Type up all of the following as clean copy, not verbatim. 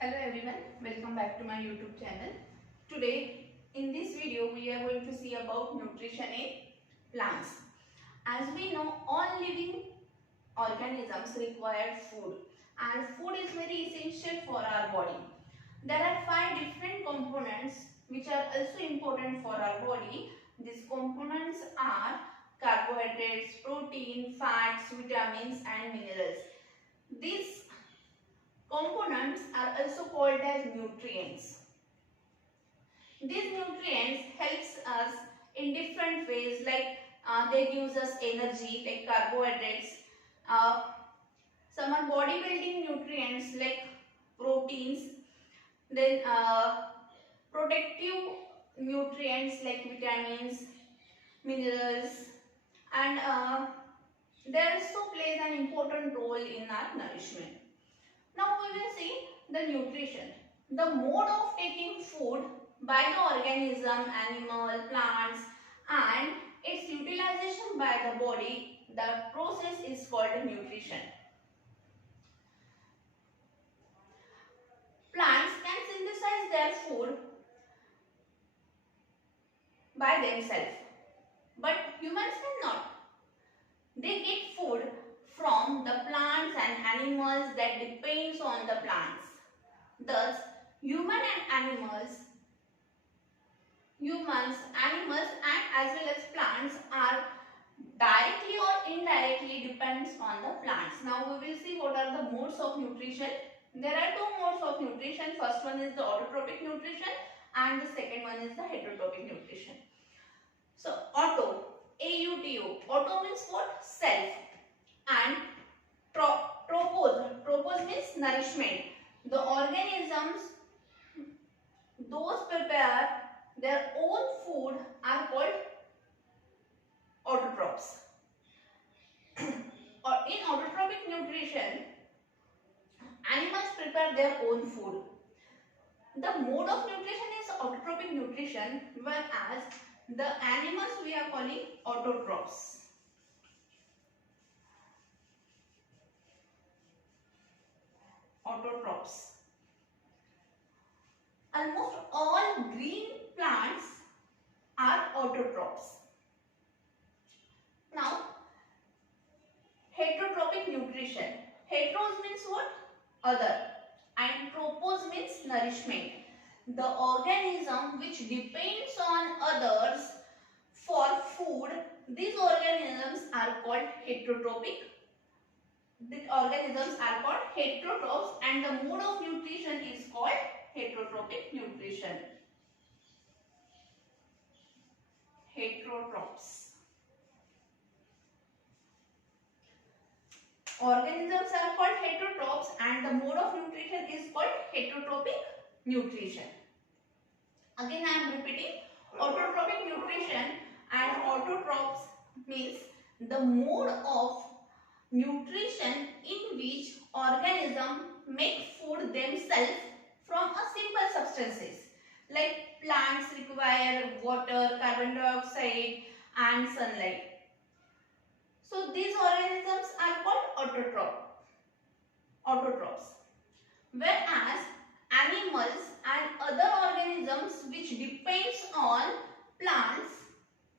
Hello everyone, welcome back to my YouTube channel. Today in this video we are going to see about nutrition in plants. As we know, all living organisms require food and food is very essential for our body. There are 5 different components which are also important for our body. These components are carbohydrates, protein, fats, vitamins and minerals. These components are also called as nutrients. These nutrients helps us in different ways, like they gives us energy like carbohydrates. Some are bodybuilding nutrients like proteins. Then protective nutrients like vitamins, minerals, and they also plays an important role in our nourishment. Now we will see the nutrition. The mode of taking food by the organism, animal, plants and its utilization by the body, the process is called nutrition. Plants can synthesize their food by themselves, but humans cannot. They get food from the plants and animals that depends on the plants. Thus, humans and animals and as well as plants are directly or indirectly depends on the plants. Now we will see what are the modes of nutrition. There are 2 modes of nutrition. First one is the autotrophic nutrition and the second one is the heterotrophic nutrition. So auto, A-U-T-O, auto means what? Self. And tropos means nourishment. The organisms, those prepare their own food are called autotrophs. Or in autotrophic nutrition, animals prepare their own food. The mode of nutrition is autotrophic nutrition, whereas the animals we are calling autotrophs. Autotrophs. Almost all green plants are autotrophs. Now, heterotrophic nutrition. Heteros means what? Other. And tropos means nourishment. The organism which depends on others for food, these organisms are called heterotrophic. The organisms are called heterotrophs and the mode of nutrition is called heterotrophic nutrition. Heterotrophs. Organisms are called heterotrophs and the mode of nutrition is called heterotrophic nutrition. Again I am repeating, autotrophic nutrition and autotrophs means the mode of nutrition in which organisms make food themselves from a simple substances. Like plants require water, carbon dioxide and sunlight. So these organisms are called autotrophs. Whereas animals and other organisms which depends on plants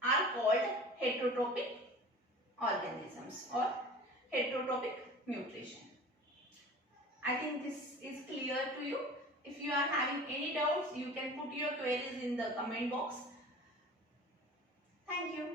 are called heterotrophic organisms or heterotrophic nutrition. I think this is clear to you. If you are having any doubts, you can put your queries in the comment box. Thank you.